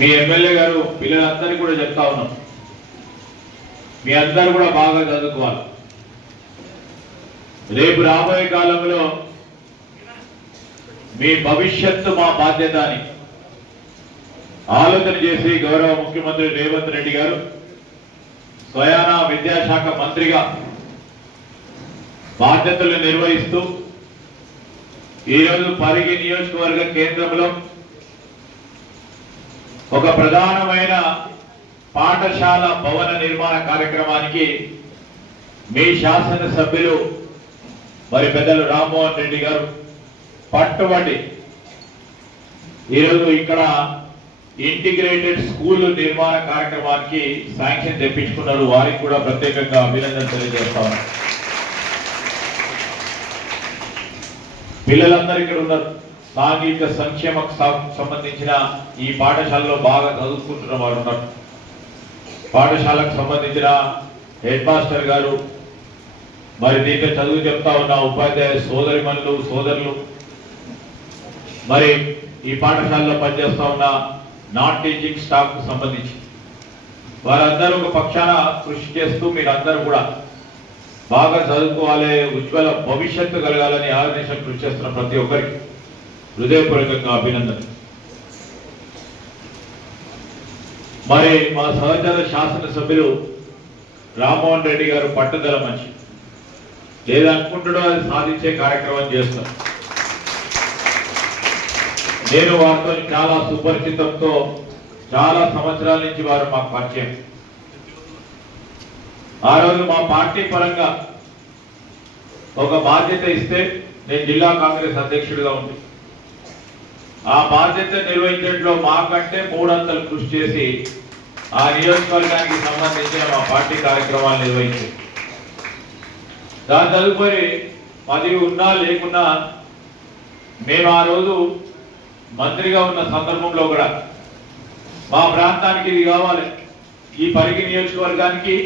మీ MLA గారు పిల్లలందరికీ కూడా చెప్తా ఉన్నాం. మీ అందరు కూడా బాగా చదువుకోవాలి. రేపు రాబోయే కాలంలో మీ భవిష్యత్తు మా బాధ్యత అని ఆలోచన చేసి గౌరవ ముఖ్యమంత్రి రేవంత్ రెడ్డి గారు స్వయాన విద్యాశాఖ మంత్రిగా బాధ్యతలు నిర్వహిస్తూ ఈరోజు పరిగి నియోజకవర్గ కేంద్రంలో ఒక ప్రధానమైన పాఠశాల భవన నిర్మాణ కార్యక్రమానికి మీ శాసనసభ్యులు మరి పెద్దలు రామ్మోహన్ రెడ్డి గారు పట్టుబడి ఈరోజు ఇక్కడ ఇంటిగ్రేటెడ్ స్కూల్ నిర్మాణ కార్యక్రమానికి శాంక్షన్ తెప్పించుకున్నారు. వారికి కూడా ప్రత్యేకంగా అభినందన తెలియజేస్తాను పిల్లలందరూ ఇక్కడ ఉన్నారు. సాంఘిక సంక్షేమకు సంబంధించిన ఈ పాఠశాలలో బాగా చదువుకుంటున్న వారు ఉన్నారు పాఠశాలకు సంబంధించిన హెడ్ మాస్టర్ గారు మరి దీంట్లో చదువు చెప్తా ఉన్న ఉపాధ్యాయ సోదరిమణులు సోదరులు మరి ఈ పాఠశాలలో పనిచేస్తా ఉన్న నాన్ టీచింగ్ స్టాఫ్కు సంబంధించి. వారందరూ ఒక పక్షాన కృషి చేస్తూ మీరందరూ కూడా బాగా చదువుకోవాలి ఉజ్వల భవిష్యత్తు కలగాలని ఆలోచన కృషి చేస్తున్న ప్రతి ఒక్కరికి. హృదయపూర్వకంగా అభినందన మరి మా సహచర శాసనసభ్యులు రామ్మోహన్ రెడ్డి గారు పట్టుదల మంచి. లేదనుకుంటాడో అది సాధించే కార్యక్రమం చేస్తాం నేను వారితో చాలా సుపరిచితంతో చాలా సంవత్సరాల నుంచి వారు మాకు పరిచయం. ఆ రోజు మా పార్టీ పరంగా ఒక బాధ్యత ఇస్తే నేను జిల్లా కాంగ్రెస్ అధ్యక్షుడిగా ఉంది ఆ బాధ్యత నిర్వహించడంలో మాకంటే మూడంతలు కృషి చేసి ఆ నియోజకవర్గానికి సంబంధించిన మా పార్టీ కార్యక్రమాలు నిర్వహించి. దాని తదుపరి పదవి ఉన్నా లేకున్నా మేము ఆ రోజు మంత్రిగా ఉన్న సందర్భంలో కూడా మా ప్రాంతానికి ఇది కావాలి. ఈ పరిగి నియోజకవర్గానికి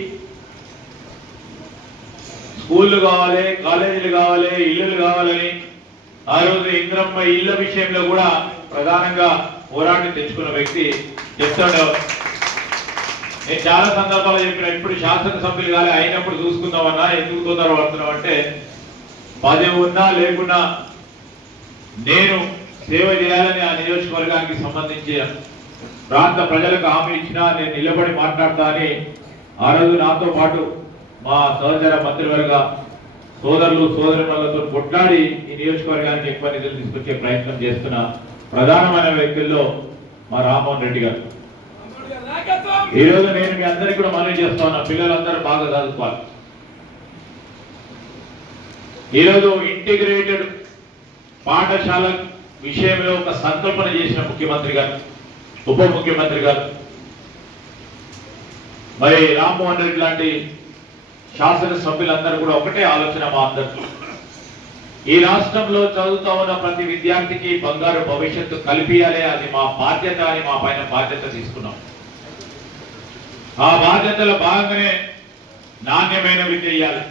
స్కూళ్ళు కావాలి కాలేజీలు కావాలి ఇల్లులు కావాలని ఆ రోజు ఇంద్రమ్మ ఇళ్ళ విషయంలో కూడా ప్రధానంగా పోరాటం తెచ్చుకున్న వ్యక్తి చెప్తాడు. నేను చాలా సందర్భాలు చెప్పిన ఇప్పుడు శాసనసభ్యులు కానీ అయినప్పుడు చూసుకుందామన్నా ఎందుకు తొందర పడుతున్నాం అంటే పదవి ఉన్నా లేకున్నా నేను సేవ చేయాలని ఆ నియోజకవర్గానికి సంబంధించి ప్రాంత ప్రజలకు హామీ ఇచ్చినా నేను నిలబడి మాట్లాడతా అని ఆ రోజు నాతో పాటు మా సహచర మంత్రివర్గ సోదరులు సోదరులతో కొట్లాడి ఈ నియోజకవర్గానికి ఎక్కువ నిధులు తీసుకొచ్చే ప్రయత్నం చేస్తున్న ప్రధానమైన వ్యక్తుల్లో మా రామ్మోహన్ రెడ్డి గారు. ఈ రోజు నేను మీ అందరికీ కూడా మనవి చేస్తా ఉన్నా పిల్లలందరూ బాగా చదువుకోవాలి. ఈరోజు ఇంటిగ్రేటెడ్ పాఠశాల విషయంలో ఒక సంకల్పన చేసిన ముఖ్యమంత్రి గారు ఉప ముఖ్యమంత్రి గారు. మరి రామ్మోహన్ రెడ్డి లాంటి శాసనసభ్యులందరూ కూడా ఒకటే ఆలోచన మా అందరితో. ఈ రాష్ట్రంలో చదువుతా ఉన్న ప్రతి విద్యార్థికి బంగారు భవిష్యత్తు కల్పియాలి అది మా బాధ్యత అని మా పైన బాధ్యత తీసుకున్నాం. ఆ బాధ్యతలో భాగంగానే నాణ్యమైన విద్య ఇవ్వాలి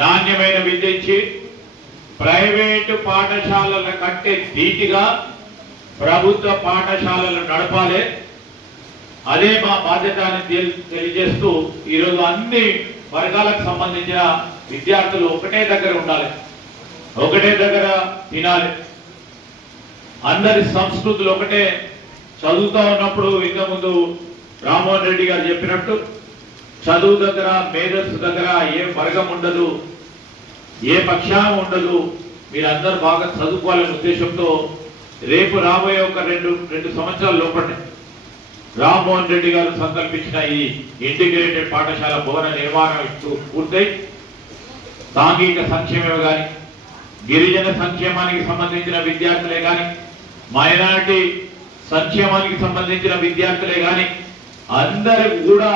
నాణ్యమైన విద్య ఇచ్చి ప్రైవేటు పాఠశాలల కంటే ధీటుగా ప్రభుత్వ పాఠశాలలు నడపాలి. అదే మా బాధ్యత అని తెలి- తెలియజేస్తూ ఈరోజు అన్ని వర్గాలకు సంబంధించిన విద్యార్థులు ఒకటే దగ్గర ఉండాలి. ఒకటే దగ్గర తినాలి అందరి సంస్కృతులు ఒకటే. చదువుతూ ఉన్నప్పుడు ఇంతకుముందు రామ్మోహన్ రెడ్డి గారు చెప్పినట్టు చదువు దగ్గర మేధస్సు దగ్గర ఏ వర్గం ఉండదు ఏ పక్షాన ఉండదు. మీరందరూ బాగా చదువుకోవాలనే ఉద్దేశంతో రేపు రాబోయే ఒక రెండు రెండు సంవత్సరాల లోపలనే రామ్మోహన్ రెడ్డి గారు సంకల్పించిన ఈ ఇంటిగ్రేటెడ్ పాఠశాల భవన నిర్మాణం ఇస్తూ పూర్తయి. సాంఘిక సంక్షేమం కానీ గిరిజన సంక్షేమానికి సంబంధించిన విద్యార్థులే కానీ మైనారిటీ సంక్షేమానికి సంబంధించిన విద్యార్థులే కానీ అందరూ కూడా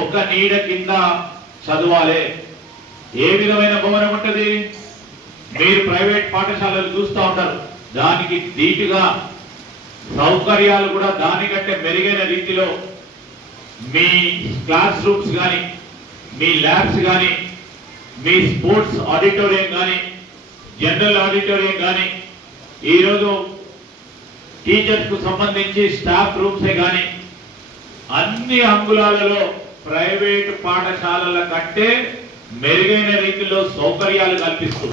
ఒక నీడ కింద చదవాలి. ఏ విధమైన భవనం ఉంటుంది? మీరు ప్రైవేట్ పాఠశాలలు చూస్తూ ఉంటారు. దానికి ధీటుగా సౌకర్యాలు కూడా దానికంటే మెరుగైన రీతిలో మీ క్లాస్ రూమ్స్ కానీ మీ ల్యాబ్స్ కానీ మీ స్పోర్ట్స్ ఆడిటోరియం కానీ జనరల్ ఆడిటోరియం కానీ ఈరోజు టీచర్స్కు సంబంధించి స్టాఫ్ రూమ్సే కానీ అన్ని అంగుళాలలో ప్రైవేట్ పాఠశాలల కంటే మెరుగైన రీతిలో సౌకర్యాలు కల్పిస్తూ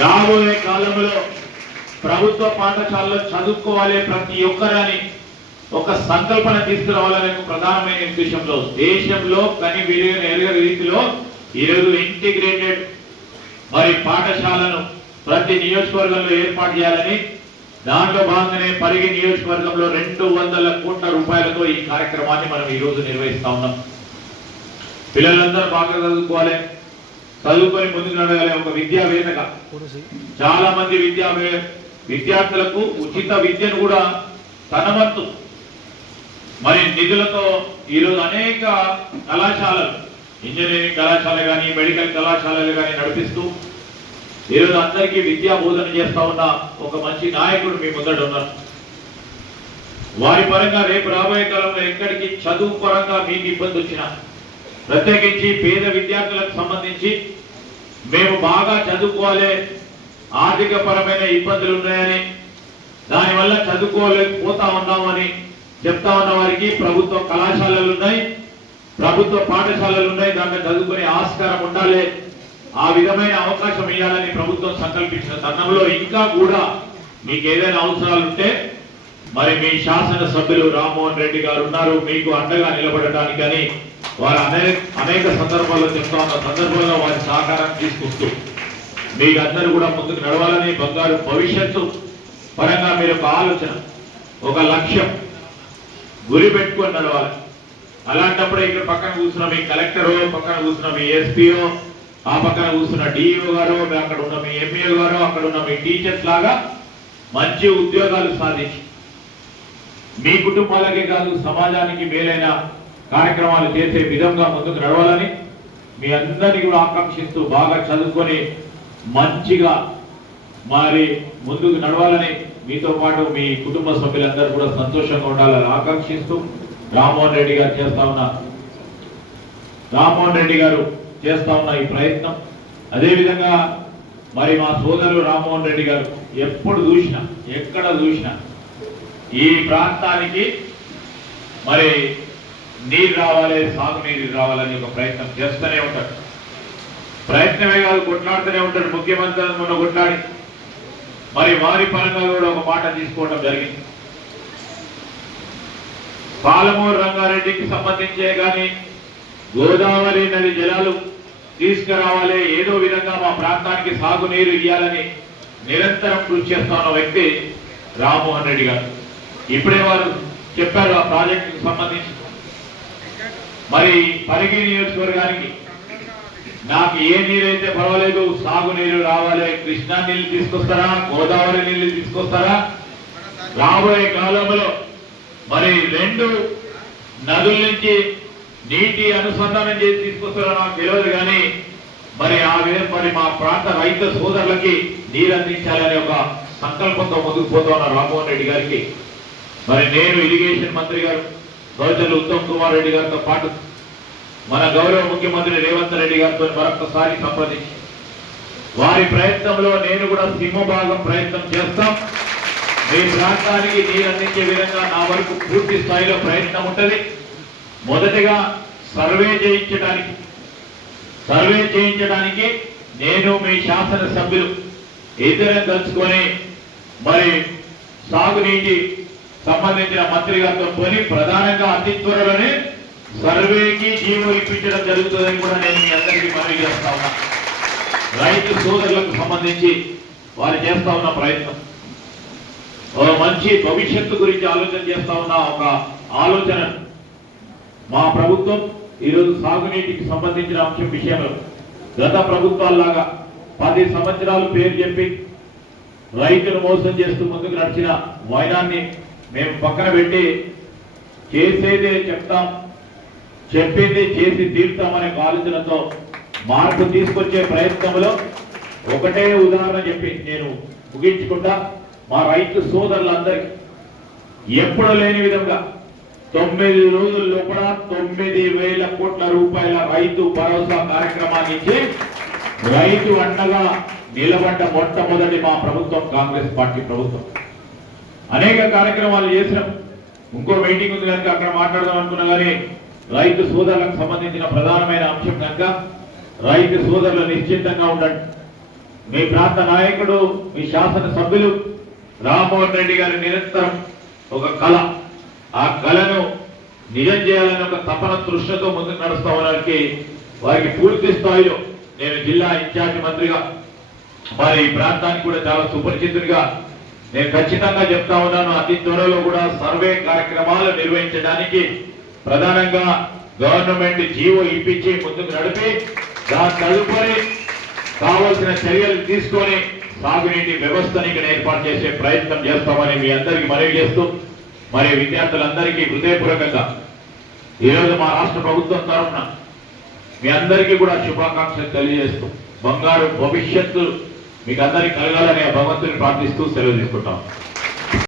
రాబోయే కాలంలో ప్రభుత్వ పాఠశాలలో చదువుకోవాలి ప్రతి ఒక్కరని ఒక సంకల్పన తీసుకురావాలనే ప్రధానమైన ఉద్దేశంలో దేశంలో కని విరిగిన ఎరగని రీతిలో ఈరోజు ఇంటిగ్రేటెడ్ మరి పాఠశాలను ప్రతి నియోజకవర్గంలో ఏర్పాటు చేయాలని దాంట్లో భాగంగానే పరిగి నియోజకవర్గంలో రెండు వందల కోట్ల రూపాయలతో ఈ కార్యక్రమాన్ని మనం ఈ రోజు నిర్వహిస్తా ఉన్నాం. పిల్లలందరూ బాగా చదువుకోవాలి. చదువుకొని ముందుకు నడవాలి. ఒక విద్యా వేదిక చాలా మంది విద్యా వే- విద్యార్థులకు ఉచిత విద్యను కూడా తన వంతు మరి నిధులతో ఈరోజు అనేక కళాశాలలు ఇంజనీరింగ్ కళాశాల కానీ మెడికల్ కళాశాలలు కానీ నడిపిస్తూ ఈరోజు అందరికీ విద్యా బోధన చేస్తా ఉన్న ఒక మంచి నాయకుడు మీ ముందట ఉన్నారు. వారి పరంగా రేపు రాబోయే కాలంలో ఎక్కడికి చదువు పరంగా మీకు ఇబ్బంది వచ్చినా ప్రత్యేకించి పేద విద్యార్థులకు సంబంధించి మేము బాగా చదువుకోవాలి ఆర్థిక పరమైన ఇబ్బందులు ఉన్నాయని దానివల్ల చదువుకోలేకపోతా ఉన్నామని చెప్తా ఉన్న వారికి ప్రభుత్వ కళాశాలలు ఉన్నాయి. ప్రభుత్వ పాఠశాలలు ఉన్నాయి. దాంట్లో చదువుకునే ఆస్కారం ఉండాలి. ఆ విధమైన అవకాశం ఇవ్వాలని ప్రభుత్వం సంకల్పించిన తరుణంలో ఇంకా కూడా మీకు ఏదైనా అవసరాలు ఉంటే మరి మీ శాసన సభ్యులు రామ్మోహన్ రెడ్డి గారు ఉన్నారు. మీకు అండగా నిలబడటానికని వారు అనేక అనేక సందర్భాల్లో చెప్తా ఉన్న సందర్భంలో వారి సహకారం తీసుకొస్తూ మీరందరూ అందరూ కూడా ముందుకు నడవాలని బంగారు భవిష్యత్తు పరంగా మీరు ఒక ఆలోచన ఒక లక్ష్యం. గురి పెట్టుకొని నడవాలి. అలాంటప్పుడు ఇక్కడ పక్కన కూర్చున్న మీ కలెక్టర్ పక్కన కూర్చున్న మీ ఎస్పీఓ ఆ పక్కన కూర్చున్న డిఈఓ గారు అక్కడ ఉన్న మీ ఎంఈఓ గారు అక్కడ ఉన్న మీ టీచర్స్ లాగా మంచి ఉద్యోగాలు సాధించి మీ కుటుంబాలకే కాదు సమాజానికి మేలైన కార్యక్రమాలు చేసే విధంగా ముందుకు నడవాలని మీ అందరినీ కూడా ఆకాంక్షిస్తూ బాగా చదువుకొని మంచిగా మరి ముందుకు నడవాలని మీతో పాటు మీ కుటుంబ సభ్యులందరూ కూడా సంతోషంగా ఉండాలని ఆకాంక్షిస్తూ రామ్మోహన్ రెడ్డి గారు చేస్తా ఉన్న రామ్మోహన్ రెడ్డి గారు చేస్తా ఉన్న ఈ ప్రయత్నం. అదేవిధంగా మరి మా సోదరులు రామ్మోహన్ రెడ్డి గారు ఎప్పుడు చూసినా ఎక్కడ చూసినా ఈ ప్రాంతానికి మరి నీరు రావాలి సాగునీరు రావాలని ఒక ప్రయత్నం చేస్తూనే ఉంటారు. ప్రయత్నమే కాదు కొట్లాడుతూనే ఉంటాడు. ముఖ్యమంత్రి మొన్న కొట్లాడి మరి వారి పరంగా కూడా ఒక మాట తీసుకోవడం జరిగింది. పాలమూరు రంగారెడ్డికి సంబంధించే కానీ గోదావరి నది జలాలు తీసుకురావాలి ఏదో విధంగా మా ప్రాంతానికి సాగునీరు ఇవ్వాలని నిరంతరం కృషి చేస్తున్న వ్యక్తి రామ్మోహన్ రెడ్డి గారు. ఇప్పుడే వారు చెప్పారు ఆ ప్రాజెక్టుకు సంబంధించి. మరి పరిగి నియోజకవర్గానికి నాకు ఏ నీరైతే పర్వాలేదు సాగునీరు రావాలి. కృష్ణా నీళ్ళు తీసుకొస్తారా? గోదావరి నీళ్ళు తీసుకొస్తారా? రాబోయే కాలంలో మరి రెండు నదుల నుంచి నీటి అనుసంధానం చేసి తీసుకొస్తారో నాకు తెలియదు కానీ మరి ఆ విధంగా మరి మా ప్రాంత రైతు సోదరులకి నీరు అందించాలనే ఒక సంకల్పంతో ముందుకు పోతున్న రామ్మోహన్ రెడ్డి గారికి మరి నేను ఇరిగేషన్ మంత్రి గారు సోదరులు ఉత్తమ్ కుమార్ రెడ్డి గారితో పాటు మన గౌరవ ముఖ్యమంత్రి రేవంత్ రెడ్డి గారితో మరొకసారి సంప్రదించి వారి ప్రయత్నంలో నేను కూడా సింహభాగం ప్రయత్నం చేస్తాం. మీ ప్రాంతానికి నీరు అందించే విధంగా నా వరకు పూర్తి స్థాయిలో ప్రయత్నం ఉంటుంది. మొదటగా సర్వే చేయించడానికి సర్వే చేయించడానికి నేను మీ శాసన సభ్యులు ఇద్దరం కలుసుకొని మరి సాగునీటి సంబంధించిన మంత్రి గారితో ప్రధానంగా అతి త్వరలోనే సర్వేకి జీవం ఇప్పించడం జరుగుతుందని కూడా నేను మీ అందరికీ మనవి చేస్తా ఉన్నా. రైతు సోదరులకు సంబంధించి వారు చేస్తా ఉన్న ప్రయత్నం. ఒక మంచి భవిష్యత్తు గురించి ఆలోచన చేస్తా ఉన్న ఒక ఆలోచన. మా ప్రభుత్వం ఈరోజు సాగునీటికి సంబంధించిన అంశం విషయంలో గత ప్రభుత్వాల్లాగా పది సంవత్సరాలు పేరు చెప్పి రైతును మోసం చేస్తూ ముందుకు నడిచిన వైనాన్ని మేము పక్కన పెట్టి చేసేదే చెప్తాం. చెప్పింది చేసి తీర్తామనే ఒక ఆలోచనతో మార్పు తీసుకొచ్చే ప్రయత్నంలో ఒకటే ఉదాహరణ చెప్పి నేను ముగించుకుంటా. మా రైతు సోదరులందరికీ ఎప్పుడు లేని విధంగా తొమ్మిది రోజుల లోపల తొమ్మిది వేల కోట్ల రూపాయల రైతు భరోసా కార్యక్రమాన్ని ఇచ్చి రైతు అండగా నిలబడ్డ మొట్టమొదటి మా ప్రభుత్వం కాంగ్రెస్ పార్టీ ప్రభుత్వం. అనేక కార్యక్రమాలు చేసినాం. ఇంకో మీటింగ్ ఉంది కనుక అక్కడ మాట్లాడదాం అనుకున్నా కానీ రైతు సోదరులకు సంబంధించిన ప్రధానమైన అంశం కనుక రైతు సోదరులు నిశ్చింతంగా ఉండండి. మీ ప్రాంత నాయకుడు మీ శాసన సభ్యులు రామ్మోహన్ రెడ్డి గారి నిరంతరం ఒక కళ. ఆ కళను నిజం చేయాలని ఒక తపన తృష్ణతో ముందుకు నడుస్తా ఉన్నానికి వారికి పూర్తి స్థాయిలో నేను జిల్లా ఇన్ఛార్జి మంత్రిగా మరి ఈ ప్రాంతానికి కూడా చాలా సుపరిచితుడిగా నేను ఖచ్చితంగా చెప్తా ఉన్నాను. అతి త్వరలో కూడా సర్వే కార్యక్రమాలు నిర్వహించడానికి ప్రధానంగా గవర్నమెంట్ జీవో ఇప్పించి ముందుకు నడిపి దాని తదుపరి కావలసిన చర్యలు తీసుకొని సాగునీటి వ్యవస్థని ఇక్కడ ఏర్పాటు చేసే ప్రయత్నం చేస్తామని మీ అందరికీ మనవి చేస్తూ మరి విద్యార్థులందరికీ హృదయపూర్వకంగా ఈరోజు మా రాష్ట్ర ప్రభుత్వం తరఫున మీ అందరికీ కూడా శుభాకాంక్షలు తెలియజేస్తూ బంగారు భవిష్యత్తు మీకు అందరికీ కలగాలని భగవంతుని ప్రార్థిస్తూ సెలవు తీసుకుంటాం.